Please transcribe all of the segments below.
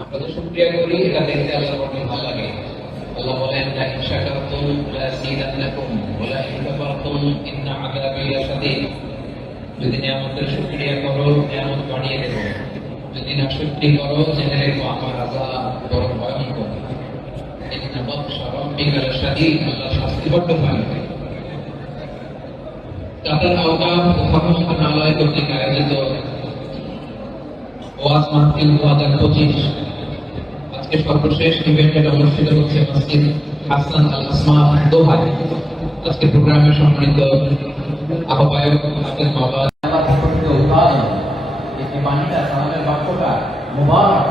আমরা তো শুকরিয়া করি, এটা দেখতে আল্লাহর অনেক ভালো লাগে। আল্লাহ বলেন, লা ইন শাকারতুম লাযীদান্নাকুম ওয়া লা ইন কাফারতুম ইন্না আযাবি লাশাদীদ। যদি নিয়ামতের শুকরিয়া করো, নিয়ামত বাড়িয়ে দেব। যদি নাশকরি করো, জেনে রেখো আমার আযাব বড় ভয়ঙ্কর। ইন্না বাতশা রাব্বিকা লাশাদীদ, আল্লাহর শাস্তি বড় ভয়ঙ্কর। কাতার আওকাফ ও ধর্ম মন্ত্রণালয় কর্তৃক আয়োজিত ওয়াজ মাহফিল 2025 আজকে সর্বশেষ ইভেন্ট এটা অনুষ্ঠিত হচ্ছে মসজিদ হাসান আল আসমা দোহায়। আজকে প্রোগ্রামের সম্মানিত আহ্বায়ক হাফেজ মাওলানা এই বাণীটা আমাদের বাক্যটা মুবারক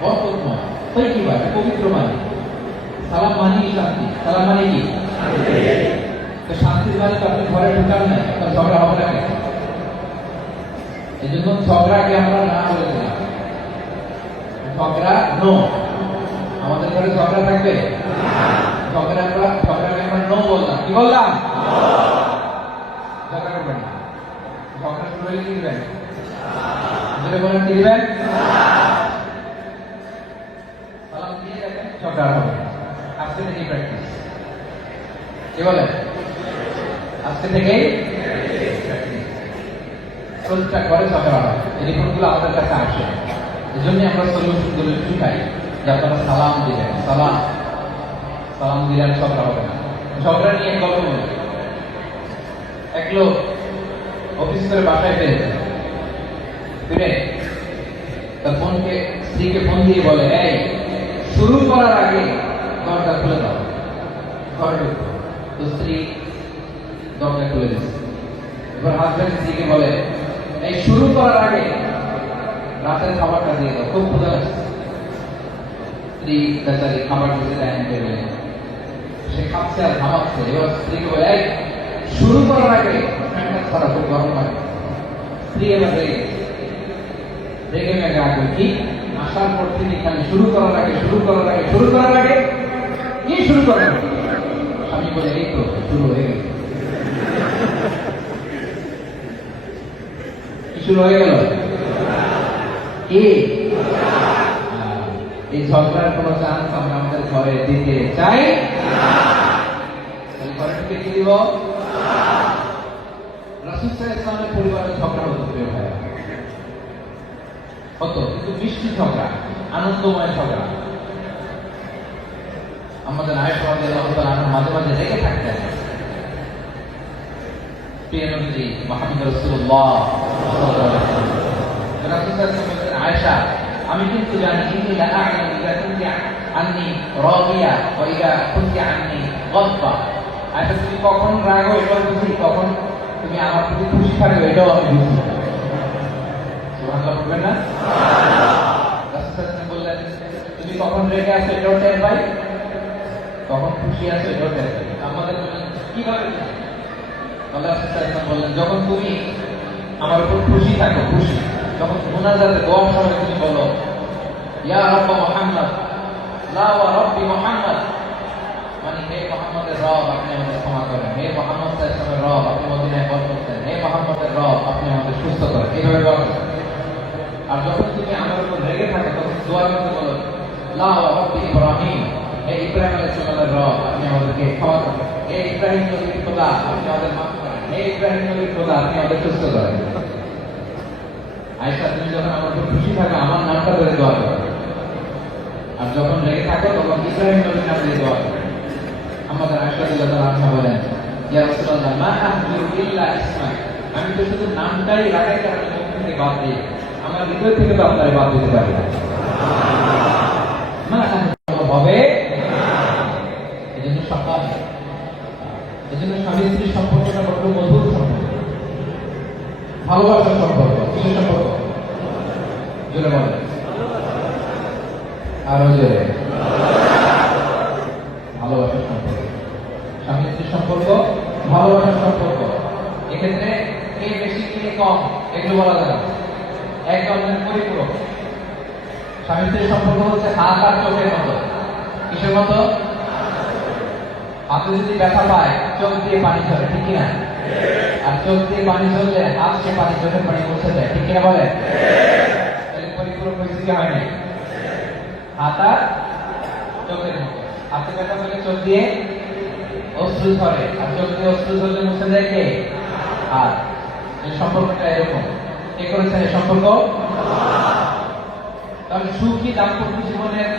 বরকতময় তৈয়বা পবিত্র বাণী। সালাম মানে শান্তি, সালাম মানে কি তো শান্তির বাণী তো আপনি ঘরে ঢুকান না, একটা ঝগড়া হবে না। এই জন্য ঝগড়াকে আমরা না বলে দিলাম, ঝগড়া নো। আমাদের ঘরে ঝগড়া থাকবে, ঝগড়াকে আমরা নো বললাম। কি বললাম? ঝগড়া করবেন না। ঝগড়া শুরু হলে কি দিবেন? যেটা বলেন কি দিবেন? সালাম দিয়ে দেখেন ঝগড়া হবে। আজকে থেকেই প্র্যাকটিস। কি বলেন? আজকে থেকেই প্রতিটা ঘরে ঝগড়া হয়। এই রিপোর্টগুলো আমাদের কাছে আসে। এই জন্য আমরা সলিউশনগুলো শিখাই যে আপনারা সালাম দিবেন। সালাম দিলে আর ঝগড়া হবে না। ঝগড়া নিয়ে গল্প বলি। এক লোক অফিস করে বাসায় ফিরে তার স্ত্রীকে ফোন দিয়ে বলে, এই শুরু করার আগে দরজা খুলে দাও, ঘরে ঢুকো। তো স্ত্রী দরজা খুলে দিচ্ছে। এবার হাজবেন্ড স্ত্রীকে বলে, এই শুরু করার আগে রাতের খাবারটা দিয়ে দাও, খুব ক্ষুধা লাগছে। স্ত্রী বেচারি খাবার দিতে ডাইনিং টেবিলে, সে খাচ্ছে আর ঘামাচ্ছে। এবার স্ত্রীকে বলে, এই শুরু করার আগে ফ্যানটা ছাড়া, খুব গরম লাগে। স্ত্রী এবার রেগে মেগে আসবে, কি আসার পর তিনি খালি শুরু করার আগে কি শুরু করার আগে। স্বামী বলে, এই তো শুরু হয়ে গেল। কি শুরু হয়ে গেল? কি এই ঝগড়ার কোন চান্স আমরা আমাদের ঘরে দিতে চাই? ঘরে ঢুকে কি দিব? রাসূল সাল্লাল্লাহু আলাইহি ওয়াসাল্লামের পরিবারে ঝগড়া হতো, প্রিয় ভাইরা, হতো, কিন্তু মিষ্টি ঝগড়া, আনন্দময় ঝগড়া। আমাদের আয়েশা রাদিয়াল্লাহু তাআলা আনহা মাঝে মাঝে রেগে থাকতেন। প্রিয় নবী মুহাম্মদ রাসূলুল্লাহ সাল্লাল্লাহু আলাইহি ওয়াসাল্লাম, রাসূল সাল্লাল্লাহু আলাইহি ওয়াসাল্লাম, আয়েশা আমি কিন্তু জানি, ইন্নী লা আ'লামু ইযা কুনতি আন্নী রাদিয়া ওয়া ইযা কুনতি আন্নী গাদবা। আয়েশা, তুমি কখন রাগ হও এটাও বুঝি, কখন তুমি আমার প্রতি খুশি থাকো এটাও আমি বুঝি। সুবহানাল্লাহ বলবেন না? রাসূল সাল্লাল্লাহু আলাইহি ওয়াসাল্লাম বললেন, তুমি কখন রেগে আছো এটাও টের পাই, কখন খুশি আছো এটাও টের পাই। আমাদের কিভাবে? আল্লাহ রাসূল সাল্লাল্লাহু আলাইহি ওয়াসাল্লাম বললেন, যখন তুমি আমার উপর খুশি থাকো, খুশি, তখন মুনাজাতে দোয়ার সময় তুমি বলো, ইয়া রাব্ব মুহাম্মদ লা ওয়া রাব্বি মুহাম্মদ, মানে হে মুহাম্মদের রব আপনি আমাদের ক্ষমা করেন, হে মুহাম্মদ সাল্লাল্লাহু আলাইহি ওয়াসাল্লামের রব আপনি মদিনায় বরকত দেন, হে মুহাম্মদের রব আপনি আমাদের সুস্থ করেন। এইভাবে দোয়া করো। আর যখন তুমি আমার উপর রেগে থাকো তখন দোয়া করতে বলো, লা ওয়া রাব্বি ইব্রাহিম, হে ইব্রাহিম আলাইহিস সালামের রব আপনি আমাদেরকে ক্ষমা করেন, হে ইব্রাহিম নবীর খোদা আপনি আমাদের মাফ করেন, হে ইব্রাহিম নবীর খোদা আপনি আমাদের সুস্থ করেন। আয়েশা, তুমি যখন আমার উপর খুশি থাকো আমার নামটা ধরে দোয়া করো, আর যখন রেগে থাকো তখন ইব্রাহিম নবীর নাম দিয়ে দোয়া করো। আমাদের আয়েশা রাদিয়াল্লাহু আনহা বলেন, ইয়া রাসূলুল্লাহ মা আহজুরু ইল্লা ইসমাক, আমি তো শুধু নামটাই রাখার কারণে মুখ থেকে বাদ দিই, আমার হৃদয় থেকে তো আপনারা বাদ দিতে পারি না। হবে এজন্য সকাল, এজন্য স্বামী স্ত্রীর সম্পর্কটা বড় মধুর সম্পর্ক, ভালোবাসার সম্পর্ক। কিসের সম্পর্ক? জোরে বলেন, আরো জোরে। ভালোবাসার সম্পর্ক, স্বামী স্ত্রীর সম্পর্ক ভালোবাসার সম্পর্ক। এক্ষেত্রে কে বেশি কে কম এগুলো বলা যাবে না, একদম পরিপূরক। স্বামী স্ত্রীর সম্পর্ক হচ্ছে হাত আর চোখের মতো। কিসের মতো? হাতে যদি ব্যথা পায় চোখ দিয়ে পানি ঝরে, ঠিক কিনা? আর চোখ দিয়ে পানি ঝরলে হাত সে পানি, চোখের পানি মুছে যায়, ঠিক কিনা বলে? পরিপূরক পরিস্থিতি হয় নাই। হাত আর চোখের মতো। হাতে ব্যথা পেলে চোখ দিয়ে অশ্রু ঝরে, আর চোখ দিয়ে অশ্রু ঝরলে মুছে যায় কে? হাত। এই সম্পর্কটা এরকম। কে করেছেন এই সম্পর্ক? তাহলে সুখী দাম্পত্য জীবনের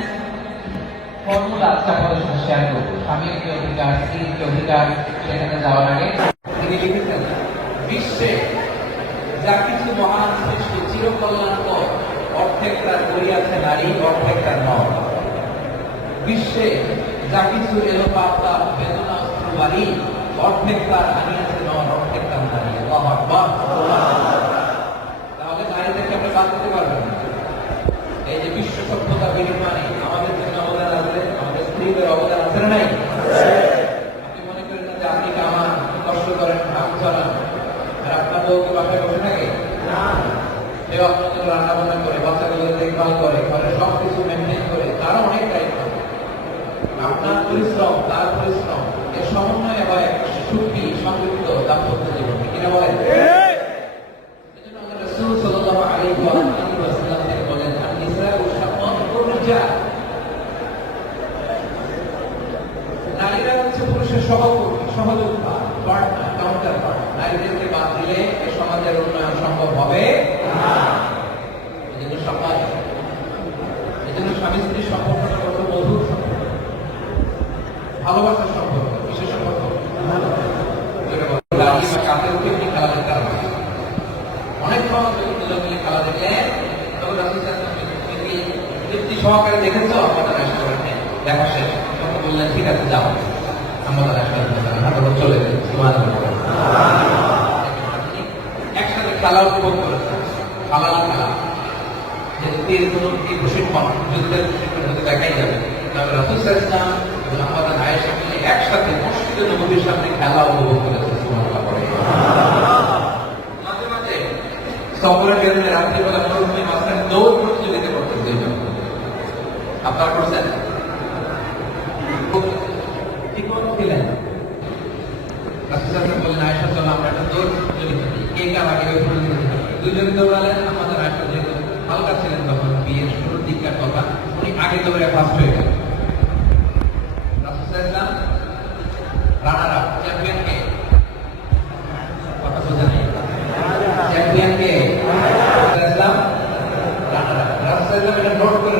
ফর্মুলা আজকে আপনাদের সাথে শেয়ার করবো। স্বামীর কি অধিকার, স্ত্রীর কি অধিকার, সেখানে যাওয়ার আগে তিনি লিখেছেন, বিশ্বে যা কিছু মহান সৃষ্টি চিরকল্যাণকর, অর্ধেক তার করিয়াছে নারী, অর্ধেক তার নর। বিশ্বে যা কিছু এলো পাতা বেদনা অস্ত্রবাড়ি, অর্ধেক তার আনিয়াছে নর, অর্ধেক তার নারী। আল্লাহু আকবার। তাহলে নারীদেরকে আমরা বাদ দিতে পারবেন না। এই যে বিশ্ব সভ্যতা বিনির্মাণে আমাদের জন্য অবদান আছে, আমাদের স্ত্রীদের অবদান আছে না নাই? আপনি মনে করেন না যে আপনি কামান কষ্ট করেন, ভাগ চলান, আর আপনার বউকে বাসায় বসে থাকে না? কেউ আপনার জন্য রান্না বান্না করে, বাচ্চাগুলো দেখভাল করে, ঘরের সবকিছু মেনটেন করে, তারও অনেক দায়িত্ব। আপনার পরিশ্রম, তার পরিশ্রম, এর সমন্বয়ে হয় সুখী সমৃদ্ধ দাম্পত্য জীবন। কিনা বলেন? এজন্য আমাদের রাসূল সাল্লাল্লাহু আলাইহি ওয়াসাল্লাম থেকে বলেন, আন-নিসাউ শাক্কাতুর রিজাল। নারীরা হচ্ছে পুরুষের সহকর্মী, সহযোদ্ধা, পার্টনার, কাউন্টার পার্ট। নারীদেরকে বাদ দিলে এই সমাজের উন্নয়ন সম্ভব হবে না। এজন্য সমাজ, এজন্য স্বামী স্ত্রীর সম্পর্কটা কত মধুর সম্পর্ক, ভালোবাসার সম্পর্ক, বিশেষ সম্পর্ক। কাঁধে উঠে কি খেলা দেখতে হবে, অনেক সময় দুজন মিলে খেলা দেখলে তখন রাসূল তৃপ্তি সহকারে দেখেছো, আমাদের আশা করেন দেখা শেষ, তখন বললেন ঠিক আছে যাও, আমাদের আশা করেন চলে গেল। একসাথে খেলা উপভোগ করেছে, হালাল খেলা, যেহেতু কোনো কি প্রশিক্ষণ, যুদ্ধের প্রশিক্ষণ হতে দেখাই যাবে। তবে রাসূল সাল্লাল্লাহু আলাইহি ওয়াসাল্লাম আমাদের আয়েশা মিলে একসাথে মসজিদে নববীর সামনে খেলা উপভোগ করেছে। সুবহানাল্লাহ। মাঝে মাঝে সফরের বেরোলে রাত্রিবেলা মরুভূমি মাঝখানে দৌড় প্রতিযোগিতা করতেন দুইজন। আপনারা করছেন? ঠিক ছিলেন? রাসূল সাল্লাল্লাহু আলাইহি ওয়াসাল্লাম বললেন, আয়েশা চলো আমরা একটা দৌড় প্রতিযোগিতা দিই, কে কে আমাকে প্রতিযোগিতা করে। দুইজন দৌড়ালেন। আমাদের আয়েশা যেহেতু হালকা ছিলেন তখন, বিয়ের শুরুর দিককার কথা, উনি আগে দৌড়ে ফার্স্ট হয়ে গেলেন। রাসূল সাল্লাল্লাহু আলাইহি ওয়াসাল্লাম রানার আপ, চ্যাম্পিয়ন কে? কথা বোঝা নেই। চ্যাম্পিয়ন কে? রাসূল সাল্লাল্লাহু আলাইহি ওয়াসাল্লাম রানার আপ। রাসূল সাল্লাল্লাহু আলাইহি ওয়াসাল্লাম এটা নোট করে